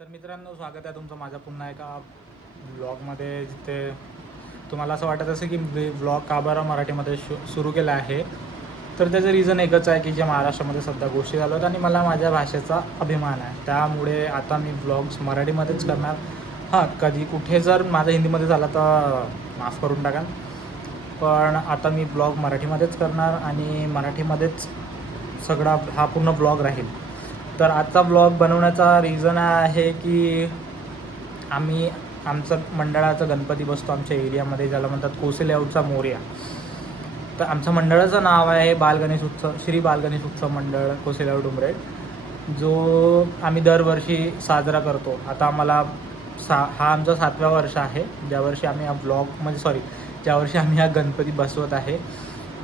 तर मित्रांनो, स्वागत आहे तुमचं माझ्या पुन्हा एका ब्लॉगमध्ये, जिथे तुम्हाला असं वाटत असेल की मी ब्लॉग का बरं मराठीमध्ये सुरू केला आहे. तर त्याचं रिझन एकच आहे की जे महाराष्ट्रामध्ये सध्या गोष्टी चालू आहेत आणि मला माझ्या भाषेचा अभिमान आहे. त्यामुळे आता मी ब्लॉग्स मराठीमध्येच करणार. हां, कधी कुठे जर माझा हिंदीमध्ये झाला तर माफ करून टाका, पण आता मी ब्लॉग मराठीमध्येच करणार आणि मराठीमध्येच सगळा हा पूर्ण ब्लॉग राहील. तर आजचा ब्लॉग बनवण्याचा रिझन आहे की आमचं मंडळाचा गणपती बसतो आमच्या एरियामध्ये, ज्याला म्हणतात कोसे लेआउटचा मोरया. तर आमच्या मंडळाचं नाव आहे बालगणेश उत्सव, श्री बालगणेश उत्सव मंडळ कोसे लेआउट उमरेड, जो आम्ही दरवर्षी साजरा करतो. आता आम्हाला हा आमचा 7व्या वर्ष आहे, ज्या वर्षी आम्ही हा ज्या वर्षी आम्ही हा गणपती बसवत आहे.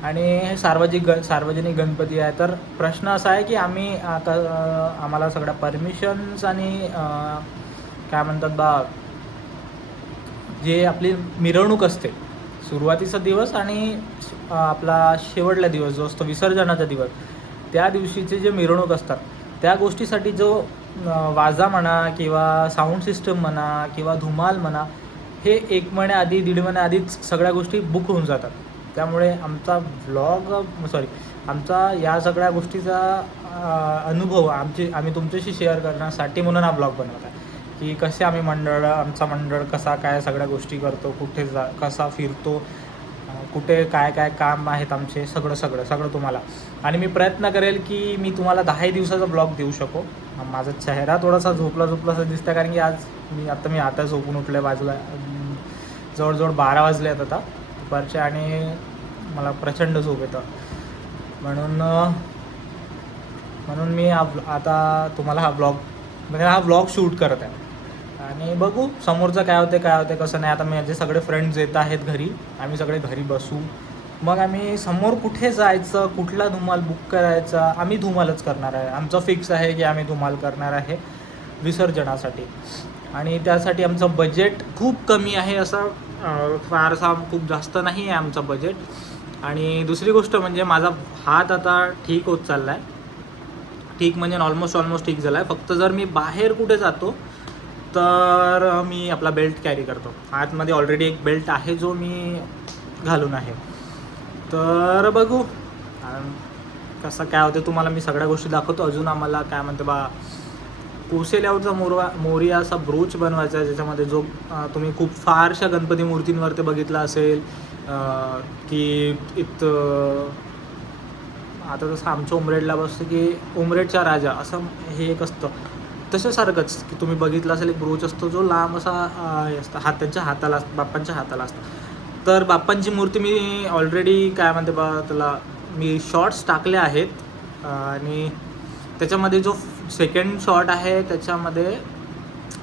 आणि हे सार्वजनिक गणपती आहे. तर प्रश्न असा आहे की आम्हाला सगळ्या परमिशन्स आणि काय म्हणतात जे आपली मिरवणूक असते, सुरुवातीचा दिवस आणि आपला शेवटला दिवस जो असतो विसर्जनाचा दिवस, त्या दिवशीचे जे मिरवणूक असतात त्या गोष्टीसाठी जो वाजा म्हणा किंवा साऊंड सिस्टम म्हणा किंवा धुमाल म्हणा, हे 1 महिन्याआधी 1.5 महिन्याआधीच सगळ्या गोष्टी बुक होऊन जातात. त्यामुळे आमचा या सगळ्या गोष्टीचा अनुभव आम्ही तुमच्याशी शेअर करण्यासाठी म्हणून हा ब्लॉग बनवला आहे की कसे आम्ही आमचा मंडळ कसा काय सगळ्या गोष्टी करतो, कसा फिरतो, कुठे काय काय काम आहेत आमचे, सगळं तुम्हाला. आणि मी प्रयत्न करेल की मी तुम्हाला 10 दिवसाचा ब्लॉग देऊ शकू. माझा चेहरा थोडासा झोपलासा दिसतं, कारण की आज मी आता झोपून उठलो आहे. बाजूला जवळजवळ 12 वाजले आहेत आता दुपारचे, आणि मला प्रचंड झोप येतं. म्हणून मी आता तुम्हाला हा ब्लॉग शूट करत आहे. आणि बघू समोरचं काय होते कसं नाही. आता माझे सगळे फ्रेंड्स येत आहेत घरी, आम्ही सगळे घरी बसू, मग आम्ही समोर कुठे जायचं, कुठला धुमाल बुक करायचा, आम्ही धुमालच करणार आहे. आमचं फिक्स आहे की आम्ही धुमाल करणार आहे विसर्जनासाठी. आणि त्यासाठी आमचं बजेट खूप कमी आहे, असं फारसा खूप जास्त नाही आहे आमचं बजेट. आणि दुसरी गोष्ट म्हणजे माझा हात आता ठीक होत चालला आहे. ठीक म्हणजे ऑलमोस्ट ठीक झाला आहे. फक्त जर मी बाहेर कुठे जातो तर मी आपला बेल्ट कॅरी करतो. आतमध्ये ऑलरेडी एक बेल्ट आहे जो मी घालून आहे. तर बघू कसं काय होतं, तुम्हाला मी सगळ्या गोष्टी दाखवतो. अजून आम्हाला काय म्हणते कोसे लेआउटचा मोरया असा ब्रोच बनवायचा आहे, ज्याच्यामध्ये जो तुम्ही खूप फारशा गणपती मूर्तींवर ते बघितला असेल की आता जसं आमच्या उमरेडला बसतं की उमरेडचा राजा असं हे एक असतं, तशासारखंच की तुम्ही बघितलं असेल एक ब्रोच असतो जो लांब असा असतं, बाप्पांच्या हाताला असतं. तर बाप्पांची मूर्ती मी ऑलरेडी काय म्हणते त्याला मी शॉर्ट्स टाकले आहेत. आणि त्याच्यामध्ये जो सेकंड शॉट आहे त्याच्यामध्ये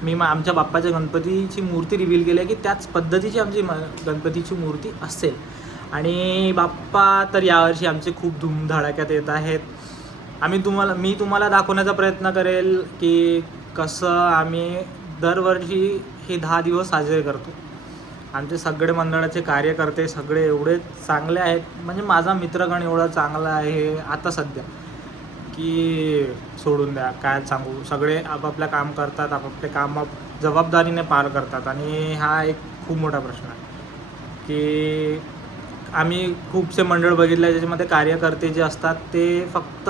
मी आमच्या बाप्पाच्या गणपतीची मूर्ती रिव्हील केली आहे की त्याच पद्धतीची आमची गणपतीची मूर्ती असेल. आणि बाप्पा तर यावर्षी आमचे खूप धूमधडाक्यात येत आहेत. मी तुम्हाला दाखवण्याचा प्रयत्न करेल की कसं आम्ही दरवर्षी हे 10 दिवस साजरे करतो. आमचे सगळे मंडळाचे कार्यकर्ते सगळे एवढे चांगले आहेत, म्हणजे माझा मित्रगण एवढा चांगला आहे आता सध्या की सोडून द्या, काय सांगू. सगळे आपापलं काम करतात, आपापले काम जबाबदारीने पार करतात. आणि हा एक खूप मोठा प्रश्न आहे की आम्ही खूपसे मंडळ बघितले आहे ज्याच्यामध्ये कार्यकर्ते जे असतात ते फक्त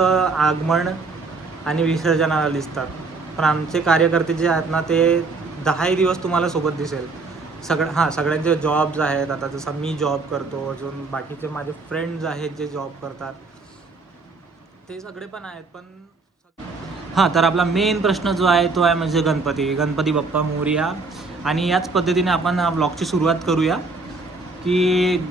आगमन आणि विसर्जनाला दिसतात. पण आमचे कार्यकर्ते जे आहेत ना, ते 10 दिवस तुम्हाला सोबत दिसेल. सगळ्यांचे जॉब्स आहेत. आता जसं मी जॉब करतो, अजून बाकीचे माझे फ्रेंड्स आहेत जे जॉब करतात, ते सगळे पण आहेत. पण तर आपला मेन प्रश्न जो आहे तो आहे म्हणजे गणपती बाप्पा मोरया. आणि याच पद्धतीने आपण ब्लॉगची सुरुवात करूया की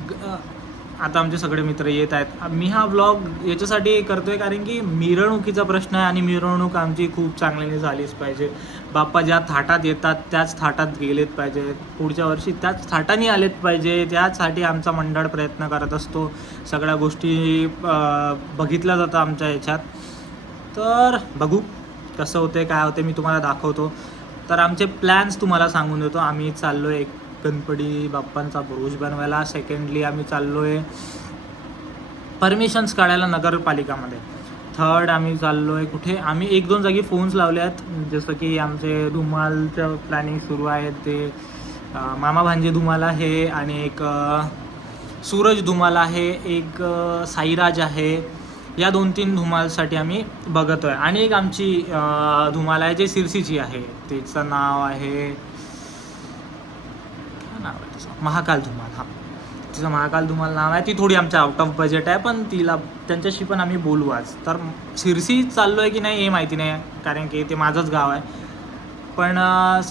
आता आमचे सगळे मित्र येत आहेत. मी हा ब्लॉग याच्यासाठी करतो आहे कारण की मिरवणुकीचा प्रश्न आहे, आणि मिरवणूक आमची खूप चांगल्याने झालीच पाहिजे. बाप्पा ज्या थाटात येतात त्याच थाटात गेलेत पाहिजेत, पुढच्या वर्षी त्याच थाटाने आलेत पाहिजे. त्यासाठी आमचा मंडळ प्रयत्न करत असतो. सगळ्या गोष्टी बघितल्या जातं आमच्या ह्याच्यात. तर बघू कसं होते काय होते, मी तुम्हाला दाखवतो. तर आमचे प्लॅन्स तुम्हाला सांगून देतो. आम्ही चाललो आहे गणपती बाप्पांचा ब्रोच बनवायला. सेकंडली आम्ही चाललो आहे परमिशन्स काढायला नगरपालिकामध्ये. थर्ड आम्ही चाललो आहे कुठे, आम्ही 1-2 जागी फोन्स लावले आहेत, जसं की आमचे धुमालचं प्लॅनिंग सुरू आहे ते मामा भांजे धुमाल आहे, आणि एक सूरज धुमाल आहे, एक साईराज आहे. या 2-3 धुमालसाठी आम्ही बघतो आहे. आणि एक आमची धुमाल आहे जे सिरसीची आहे, तिचं नाव आहे महाकाल धुमाल. हां, तिचं महाकाल धुमाल नाव आहे. ती थोडी आमच्या आउट ऑफ बजेट आहे, पण त्यांच्याशी पण आम्ही बोलू आज. तर शिरसी चाललो आहे की नाही हे माहिती नाही, कारण की ते माझंच गाव आहे. पण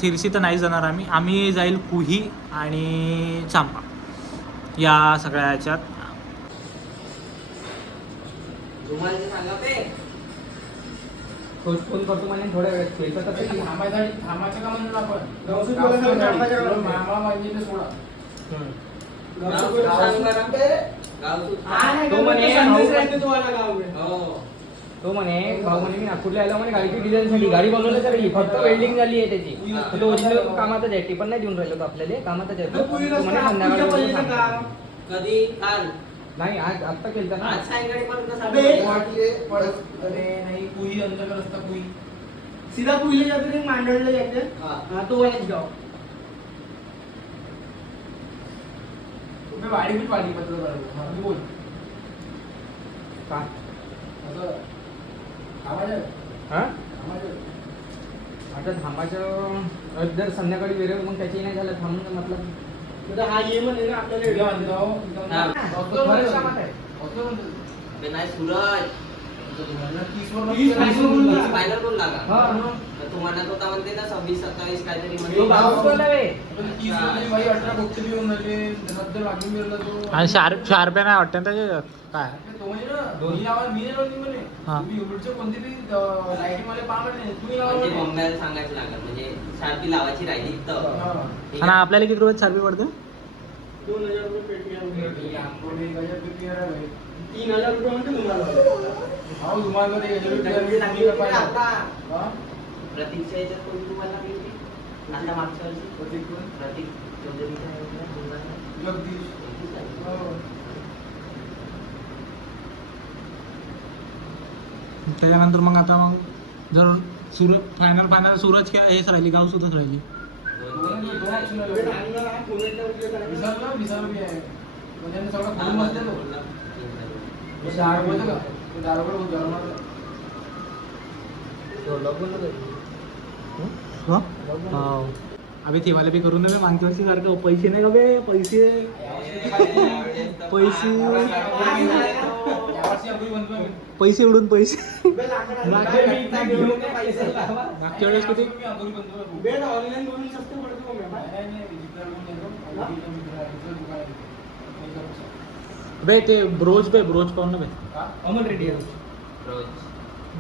शिरसी तर नाही जाणार आम्ही जाईल कुही आणि चांपा या सगळ्या ह्याच्यात. फोन करतो म्हणे थोड्या वेळात थांबायचं का म्हणलं आपण तो म्हणे भाऊ म्हणे मी नागपूरला आलो म्हणे गाडीची डिझाईनसाठी गाडी बनवली झाली, फक्त वेल्डिंग झाली आहे त्याची. तो ओरिजिनल कामातच आहे, टिपण नाही देऊन राहिलो तो आपल्याला, कामातच आहे तो म्हणे संध्याकाळी कधी काल नाही आज आत्ता केलं ना आज सायंकाळी पर्यंत अरे नाही पुही अंदर रस्ता पुही सीधा पुहीला जाते ते मांडवला जाते. हा तो वालाच गाव तुम्ही वाडी पण वाडी पत्र करायचं बोल का असं थांबायचं हा थांबायचं आता थांबायचं जर संध्याकाळी वेळेवर मग त्याची नाही झालं थांबून मतलब हा ये म्हणे ना आपल्याला नाही सूरज फायनल कोण लागा तुम्हाला तो म्हणते ना 26-27 काहीतरी आणि शार्प्या नाही वाटतं त्याचे काय सांगायचं लागल म्हणजे शार्पी लावायची राहिली तर. आणि आपल्याला किती रुपयात शार्पी पडते? 2000 रुपये पेटी 3000 रुपये म्हणते तुम्हाला. प्रतीक्षा याच्यात कोणी तुम्हाला भेटली आता मागच्या वर्षी प्रतीक चौधरीच्या त्याच्यानंतर मग आता मग जर फायनल सूरज किंवा हेच राहिली, गाव सुद्धाच राहिली. अभि ते वाले भी करून दे मागच्या वर्षी सारखं पैसे नाही का बे, पैसे पैसे उडून पैसे मागच्या वेळेस किती बे ते ब्रोच पाहून ना बे अमोल रेड्डी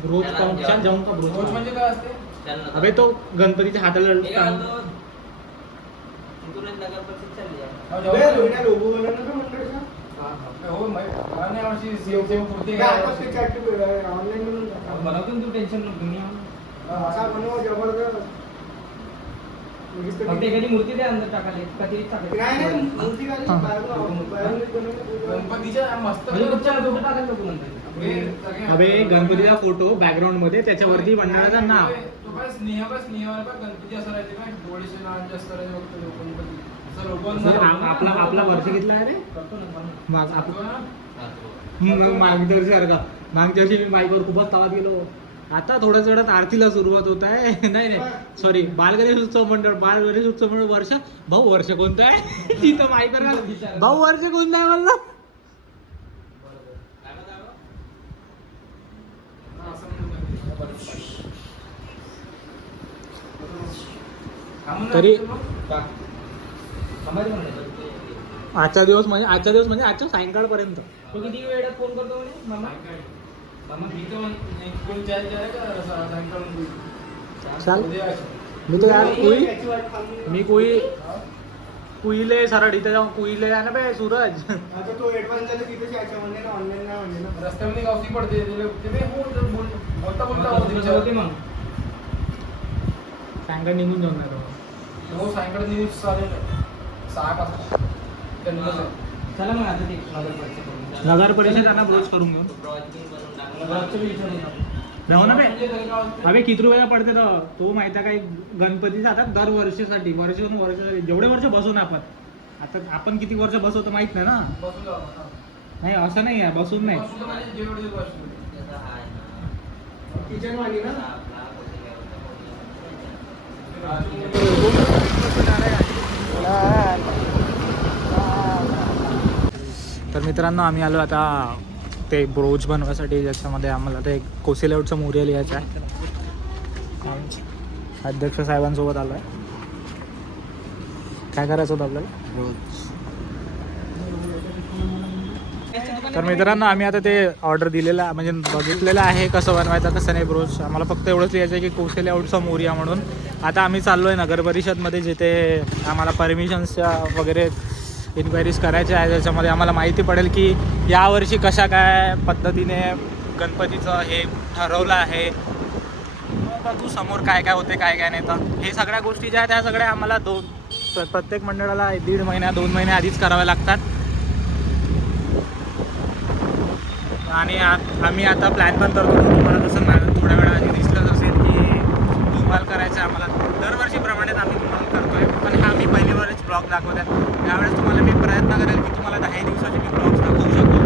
ब्रोच पाहून छान जाऊन का ब्रोच म्हणजे काय असते? अबे तो गणपतीच्या हाताला तू टेन्शन फक्त एखादी मूर्ती द्या अंदर टाकायला अबे गणपतीचा फोटो बॅकग्राऊंड मध्ये त्याच्यावरती मंडळाचं नाव गणपती असं राहते काय डोळेचे नाव जास्त आपला वर्ष कितला आहे रे? मागच्या वर्षी मी बाईकवर खूपच तावात गेलो. आता थोड्याच वेळात आरतीला सुरुवात होत आहे. नाही सॉरी, बालगणेश उत्सव मंडळ वर्ष भाऊ वर्ष कोणतं आहे तिथं माईकर भाऊ वर्ष कोणतं आहे म्हणलं. तरी आजचा दिवस म्हणजे आजच्या सायंकाळपर्यंत. तो किती वेळात फोन करतो म्हणे मामा? चाल मी तर यार मी कुईले सरळ इथे जाऊन कुईले आहे ना बे सूरज. रस्त्यामध्ये गावठी पडते मग सायंकाळ निघून जाऊन नाही हो सायंकाळी न्यूज चालेल 6 वाजता. चला मग आता ते नगर परिषद ब्रोच करून घेऊन. हो ना बे अबे किती रुपयाला पडते तो माहिती आहे काय गणपतीचा आता दरवर्षीसाठी वर्षासाठी जेवढे वर्ष बसून आपण आता आपण किती वर्ष बसवतो माहित नाही ना. नाही असं नाही आहे बसून नाही. किचन वाली ना. तर मित्रांनो आम्ही आलो आता ते ब्रोच बनवायसाठी ज्याच्यामध्ये आम्हाला ते कोसे लेआउटचा मोर्या लिहायचा आहे. अध्यक्ष साहेबांसोबत आलो आहे. काय करायचं होतं आपल्याला. तर मित्रांनो आम्ही आता ते ऑर्डर दिलेलं म्हणजे बघितलेलं आहे कसं बनवायचं कसं नाही ब्रोच. आम्हाला फक्त एवढंच लिहायचं आहे की कोसे लेआउटचा मोर्या म्हणून. आता आम्ही चाललो आहे नगर परिषदमध्ये जिथे आम्हाला परमिशन्सच्या वगैरे इन्क्वायरीज करायच्या आहे. त्याच्यामध्ये आम्हाला माहिती पडेल की यावर्षी कशा काय पद्धतीने गणपतीचं हे ठरवलं आहे. बघू समोर काय काय होते काय काय नाही. तर हे सगळ्या गोष्टी ज्या आहेत त्या सगळ्या आम्हाला प्रत्येक मंडळाला 1.5 महिना 2 महिने आधीच कराव्या लागतात. आणि आम्ही आता प्लॅन पण करतो. तुम्हाला तसं थोड्या वेळा आधी दिसलंच असेल की धुमाल करायचं आम्हाला दरवर्षीप्रमाणेच आम्ही धुमाल करतोय. पण हा मी पहिली वेळेस ब्लॉग दाखवत आहे. त्यावेळेस तुम्हाला मी प्रयत्न करेल की तुम्हाला 10 दिवसाचे मी ब्लॉग्स दाखवू शकतो.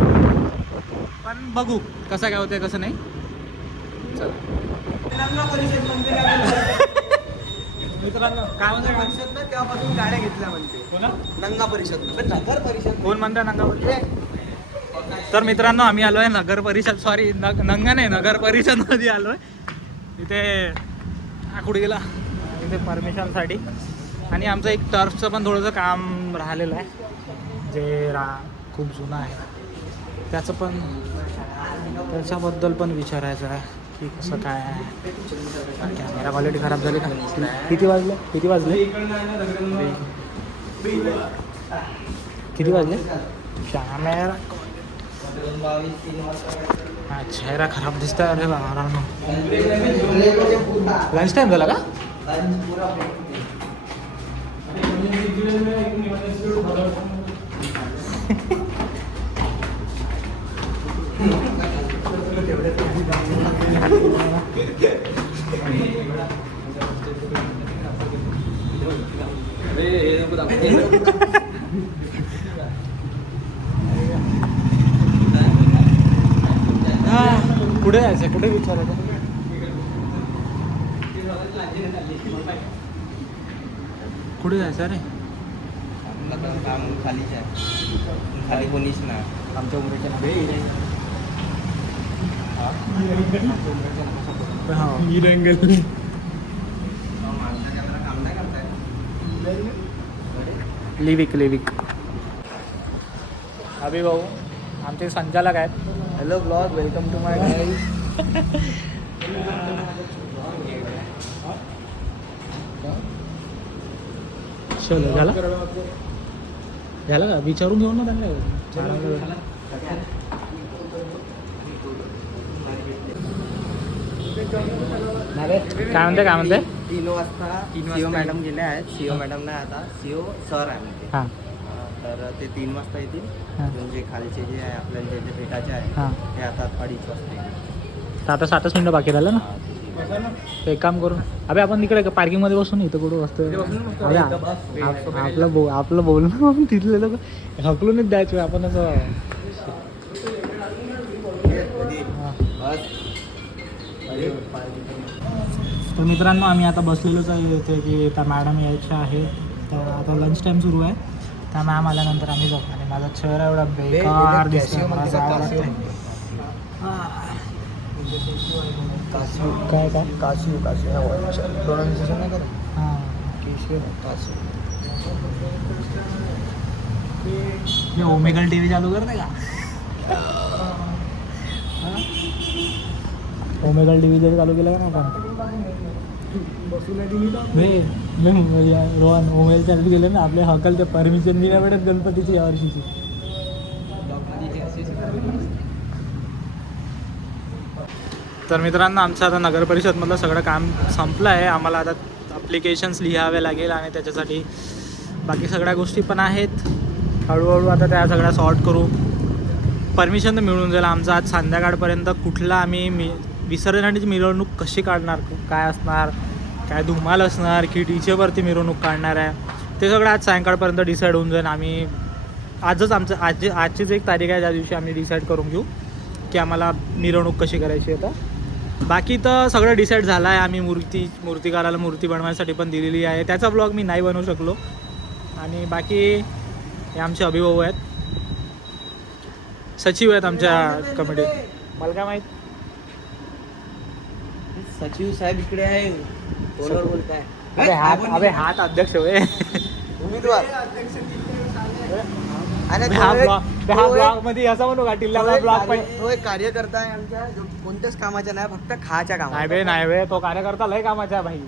पण बघू कसं काय होतं कसं नाही. चला मित्रांनो काय म्हणतो परिषद ना तेव्हापासून गाड्या घेतल्या म्हणते. नंगा परिषद नगर परिषद कोण म्हणता नंगा परिषद. तर मित्रांनो आम्ही आलो आहे नगर परिषद सॉरी नंगा नाही नगर परिषदमध्ये आलो आहे. इथे कुठे गेला इथे परमिशनसाठी. आणि आमचं एक टर्फचं पण थोडंसं काम राहिलेलं आहे जे खूप जुनं आहे. त्याच्याबद्दल पण विचारायचं आहे की कसं काय आहे. कॅमेरा क्वालिटी खराब झाली का. किती वाजले कॅमेरा चेहरा खराब दिसतोय. अरे बाबा लंच टाइम झाला का. कुठे जायचं कुठे विचारायचं. कुठे जायचं रे. खाली कोणीच ना आमच्या उमरेच्या लिविक अभि भाऊ आमचे संचालक आहेत. Hello blog welcome to my guys. चलो झाला का विचारून घेऊ ना त्यांना. काय म्हणते 3 वाजता सीओ मॅडम गेले आहेत. सीओ मॅडम नाही आता सीओ सर आहे म्हणते. हां तर ते 3 वाजता येतील. हां. म्हणजे खालचे जे आहे आपल्याला जे भेटायचे आहे हां ते आता 2:30 वाजता येतील. तर आता 7च मिनटं बाकी राहिलं ना. तर एक काम करू अबे आपण तिकडे पार्किंगमध्ये बसून इथं कुठं बसतो. आपलं बोलणं आपण तिथले लोक हकलूनच द्यायचं आपण असं. तर मित्रांनो आम्ही आता बसलेलोच आहे इथे की त्या मॅडम यायच्या आहे. तर आता लंच टाईम सुरू आहे. त्या मॅम आल्यानंतर आम्ही जाऊ. आणि माझा चेहरा एवढा बेकार दिसतोय मला जावं लागतं. काय काशू प्रोनाउन्सिएशन नाही करत. हां काशू हे ओमेगल TV चालू करते का. ओमेगल TV जरी चालू केलं का ना आपण रोहन ओमेगल चालू केलं ना आपल्या हकल ते परमिशन दिल्या भेटत गणपतीची यावर्षीची. तर मित्रांनो आमचं आता नगर परिषदमधलं सगळं काम संपलं आहे. आम्हाला आता ॲप्लिकेशन्स लिहावे लागेल आणि त्याच्यासाठी बाकी सगळ्या गोष्टी पण आहेत. हळूहळू आता त्या सगळ्या सॉर्ट करू. परमिशन तर मिळून जाईल आमचं आज संध्याकाळपर्यंत. कुठला आम्ही विसर्जनाची मिरवणूक कशी काढणार, काय असणार, काय धुमाल असणार की डीजेवरती मिरवणूक काढणार आहे, ते सगळं आज सायंकाळपर्यंत डिसाईड होऊन जाईल. आम्ही आजच आजचीच एक तारीख आहे, ज्या दिवशी आम्ही डिसाईड करून घेऊ की आम्हाला मिरवणूक कशी करायची आहे. तर बाकी तर सगळं डिसाईड झालं आहे. आम्ही मूर्तिकाराला मूर्ती बनवायसाठी पण दिलेली आहे. त्याचा ब्लॉग मी नाही बनवू शकलो. आणि बाकी हे आमचे अभिभाऊ आहेत, सचिव आहेत आमच्या कमिटीत. मला काय माहीत. सचिव साहेब इकडे आहे, फोनवर बोलताय. अबे हात अध्यक्ष होय. उमेदवार हा ब्लॉग मध्ये असं म्हणू का टिल्ल्याला ब्लॉग पाहिजे. तो एक कार्यकर्ता आहे आमच्या, जो कोणत्याच कामाच्या नाही, फक्त खायच्या कामाचा. नाही बे तो कार्यकर्ता लय कामाचा आहे भाई.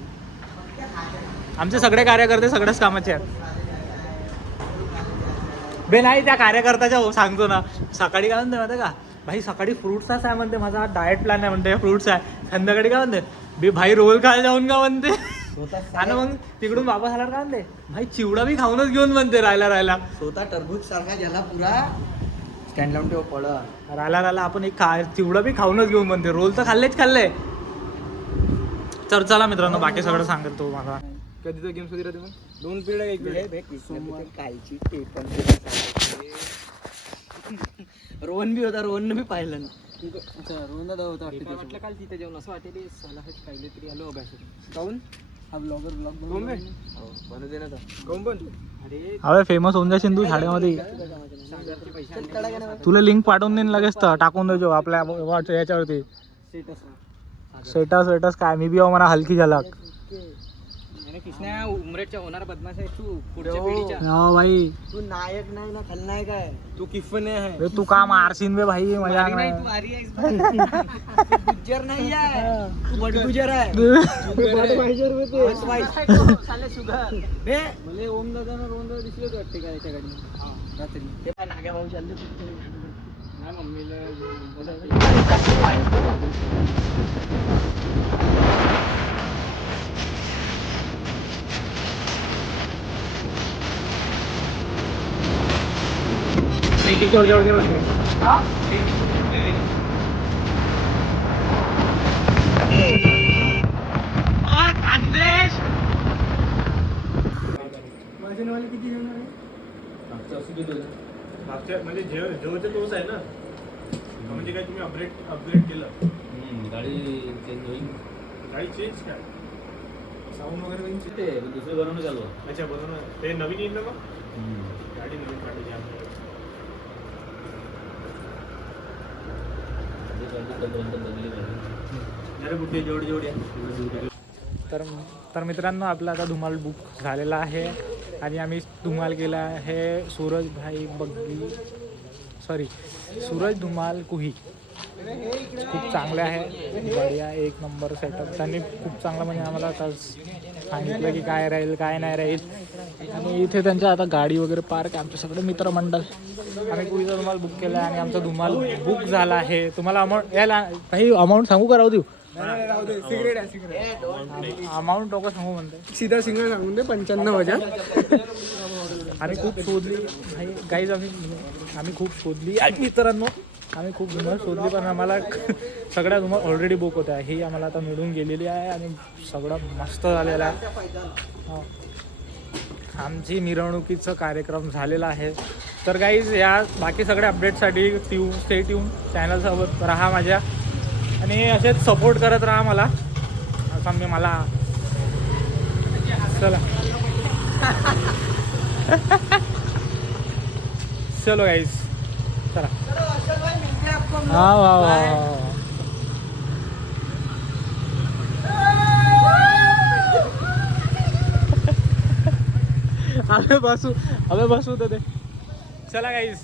आमचे सगळे कार्यकर्ते सगळ्याच कामाचे आहेत बे. नाही त्या कार्यकर्त्याच्या सांगतो ना, सकाळी काय म्हणते माहिती का भाई, सकाळी फ्रुट्सच आहे म्हणते, माझा डाएट प्लॅन आहे म्हणते, फ्रुट्स आहे. संध्याकाळी काय म्हणते बे भाई, रोल खायला जाऊन का म्हणते. आणि मग तिकडून वापस आल्यावर काय म्हणते भाई, चिवडा बी खाऊनच घेऊन म्हणते राहिला स्वतः टरबूज सारखा ज्याला पुरा स्टँड लावून ठेव पड राहिला आपण एक चिवडा बी खाऊनच घेऊन म्हणते. रोल तर खाल्ले. तर चला मित्रांनो, बाकी सगळं सांगेल तो मला. कधी तर गेम्स वगैरे मग 2 पिरियड एक सोमवार कालची पेपर रोहन बी होता, रोहन बी पाहिलं ना. अच्छा, रोहन दादा होता वाटलं काल तिथे जेवण. असं वाटेल साला हेच पाहिले तरी आलो अभ्यास काऊन हा ब्लॉग बनवू दे ना. काऊन पण अरे अबे फेमस होऊन जाशील तू शाळेमध्ये. सागरचे पैसे तुला लिंक पाठवून देईन लगेच, तर टाकून देजो आपल्या याच्यावरती. स्टेटस काय मी बी मला हलकी झलक. कृष्णा उमरेटच्या होणार बदमाश आहे तू, पुढच्या हो. पिढीच्या. हो भाई, तू नायक नाही ना, खलनायक आहे. तू किफने आहे. बे तू का मारशील बे भाई, मजा आरी नाही, नाही. तू आरी आहेस. तू गुज्जर नाही आहे, तू बडगुजर आहे. शुगर बे मला ओम दादा ना रोहन दादा दिसले होते वाटते का याच्या गाडी रात्री. ते पण नाग्या भाऊ चालले. नाही मम्मीला मागच्या म्हणजे जेवचे तोच आहे ना, म्हणजे काय तुम्ही अपग्रेड केलं. गाडी चेंज होईल. गाडी चेंज काय, साऊंड वगैरे होईल. ते दुसरं बनवणं चालू आहे. अच्छा बनवणार ते नवीन येईल ना मग. गाडी नवीन काढली आपल्याला. तोपर्यंत बनली पाहिजे. अरे कुठे जोडी आहे. तर मित्रांनो, आपला आता धुमाल बुक झालेला आहे आणि आम्ही धुमाल केला आहे सूरज धुमाल कुही. खूप चांगले आहे, बढिया एक नंबर सेटअप. त्यांनी खूप चांगलं म्हणजे आम्हाला आता सांगितलं की काय राहील काय नाही राहील. आणि इथे त्यांच्या आता गाडी वगैरे पार्क आहे. आमचे सगळे मित्रमंडळ आम्ही कुहीचा धुमाल बुक केला आहे आणि आमचा धुमाल बुक झाला आहे. तुम्हाला काही अमाऊंट सांगू का राहू देऊ? सिगरेट आहे, सिगरेट अमाऊंट लोक सांगू म्हणते. सीधा सिंगल सांगून दे 95,000. आम्ही खूप शोधली गाईज, आम्ही खूप शोधली मित्रांनो. आम्ही खूप धुमाल शोधली, पण आम्हाला सगळ्या धुमाल ऑलरेडी बुक होत्या. ही आम्हाला आता मिळून गेलेली आहे आणि सगळं मस्त झालेलं आहे. आमची मिरवणुकीचा कार्यक्रम झालेला आहे. तर गाईज, या बाकी सगळ्या अपडेटसाठी स्टे ट्यून चॅनलसोबत राहा माझ्या, आणि असेच सपोर्ट करत राहा मला. असं मला चला चलो गाईज, चला. वा अबे बसू तर ते. चला गाईज.